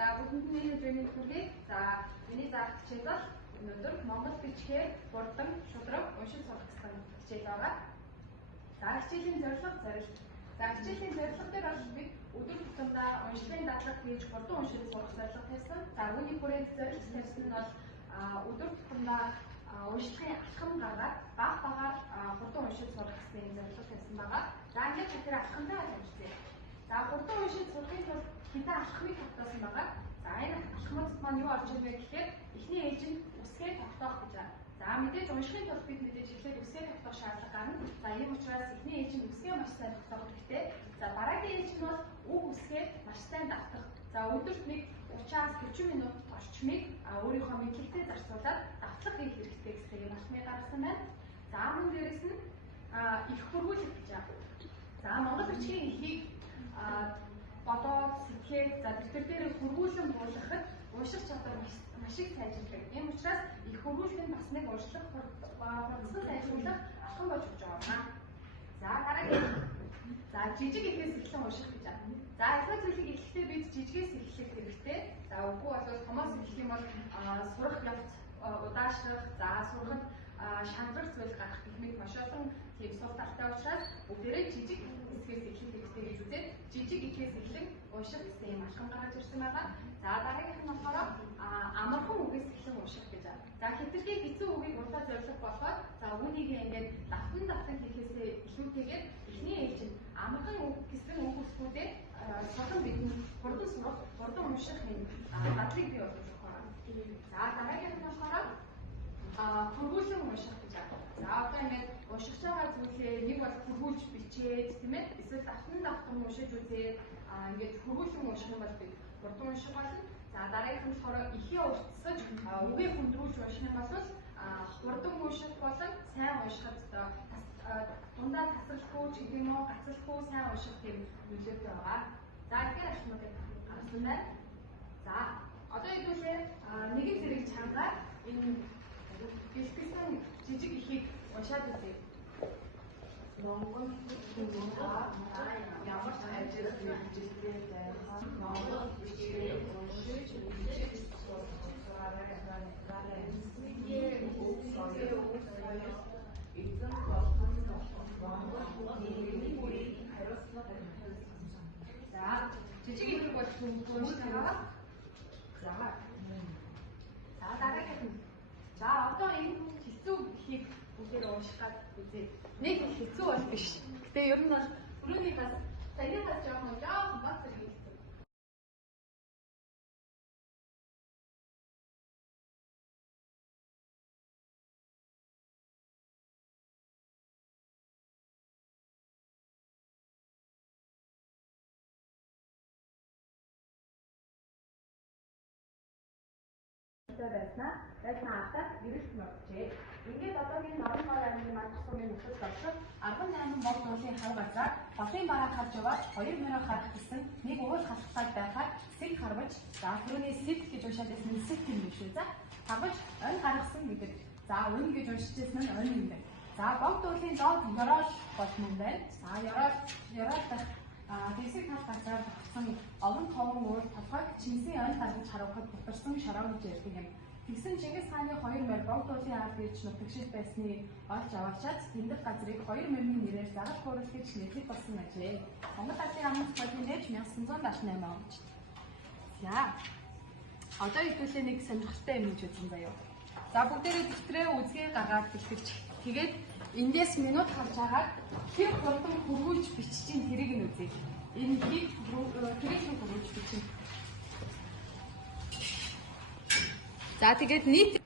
За бүгдэнд нь өдрийн хүргэе. За миний заах хичээл бол өнөөдөр Монгол бичгээр хурдан шударга уншиж сурах гэсэн хичээл байгаа. За хичээлийн зорилго зорилт. За хичээлийн зорилго дээр бол бид өдөр тутамдаа уншлагын дадлага хийж хурдан уншиж сурах зорилго тавьсан. За үүний хүрээнд зорилт тавьсан нь бол өдөр тутамдаа уншлагын алхам гаргаад багаар хурдан уншиж сурах гэсэн зорилго тавьсан байгаа. За ингээд тэр алхамтай ажиллая. За хурдан уншиж сурахын тулд хэдэн алхмыг тогтоосон байгаа. За энэ алхмууд маань юу болж байгаа вэ гэхээр эхний ээлжинд үсгээ тогтоох гэж байна. За мэдээж уншихын тулд бид мэдээж эхлээд үсгээ тогтоох шаардлага гарна. За ийм учраас эхний ээлжинд үсгээ маш сайн тогтоох хэрэгтэй. За дараагийн ээлж нь бол үг үсгээ маш сайн давтах. За өдөрт нэг 30-аас 40 минут орчмыг өөрийнхөө мэдлэгтэй зарцуулаад давтлах хийх хэрэгтэй гэсэн юм алхмыг гаргасан байна. За мөн дээрэс нь их хургуулах гэж байна. За Монгол бичгийн эхийг бодоод сэтгэхэд за тэтэр дээр хургуулсан буулгахад унших чадвар маш их сайжирдаг. Ийм учраас их хургуулгын бас нэг уншлах процесс сайжруулах алхам болж өгч байгаа. За дараагийн за жижиг ихээс эхлэн унших гэж байна. За алхам зүйлийг эхлэхдээ бид жижигээс эхлэх хэрэгтэй. За үгүй бол томоос эхлэх юм бол сурах явц удаашрах, за сурахад шантрах зүйл гарах гэх мэт маш олон тийм сул талтай учраас бүгдээрээ жижиг хэсгээс эхлэх хэрэгтэй гэж үзээд жижиг ихээс эхлэн унших гэсэн юм алхам гаргаж ирсэн байгаа. За дараагийнх нь болохоор амархан үгээс эхлэн унших гэж байна. За хэтэрхий хэцүү үгийг уртаа зориулах болохоор за үүнийг ингээд давтан хийхээсээ илүүтэйгээр эхний ээлжинд амархан үг гэсэн үг үсгүүдээ сурах бидний хурдан сурах, хурдан унших юм дадлыг бий болгох байгаа. За дараагийнх нь болохоор хургуулсан унших гэж байна. За одоо ингээд уншиж байгаа зүйлээ нэг бол хургуулж бичээд тийм ээ эсвэл давтан уншиж үзээд ингээд хургуулсан унших юм бол бид хурдан унших болно. За дараагийнх нь болохоор ихээ уртсаж үгээ хөндрүүлж унших юм бол хурдан унших болон сайн уншихад дундаа тасралгүй ч гэдэг юм уу гацалгүй сайн унших тийм нөлөөтэй байгаа. За тэгэхээр алхмуудыг гаргасан байна. За одоо хэдүүлээ нэгэн зэрэг чангаар энэ бэлтгэсэн жижиг ихийг уншаад үзье. Монгол ямар ч ажил хэрэгжилтэй байхад Монгол бичгээр уншиж бичиж сураарай. Эзэн болгон Монгол нийгмийн бүрийг хариуцлага тавьсан. За жижиг ихийг бол уншиж байгаа. За дараагийн за одоо энэ хэцүү ихийг бүгдээр унших гад үзье. Нэг хэцүү бол биш. Гэтэ ер нь бол түрүүнийхээс танихаас жоохон бат зэрэг хэцүү. Байснаа алдаа эрэлт мөрчээ. Ингээд одоогийн Норон гол аймгийн манд тусмын нөхөд болсод 18 бог нуулын хав газар голын бараа харж яваад 2 минут харах гэсэн нэг уул хасгал байхаар сэт харваж за түрүүний сэт гэж уншаад байсан сэт юм биш үү за харваж онь гаргасан гэдэг. За өн гэж уншижсэн нь онь юм байна. За бог нуулын доод ёроол болно юм байна. За ёроол дах дэсэг тал газар багсан овон товон уул толгойг чинсийн онь гаргаж харуулхад бутарсан шороо гэж ярьдаг юм. Тэгсэн Чингис хааны 2 морь богд уулын ард ирж нутагшил байсныг олж аваачаад тэмдэг газрыг 2 морийн нэрээр загал хууруулж нэрлэх болсон ажээ. Монгол Улсын амт болон дэж 1978 онд. За одоо хэдүүлээ нэг сонирхолтой юм гэж үзэн заяа. За бүгдээрээ дэвтрээ үзгээ гаргаад бэлтгэж тэгээд эндээс минут харж агаад тэр хурдан хөрвүүлж биччихин тэрийг нь үзье. Энэ тэрийг нь хөрвүүлж бичих. За тэгээд нийт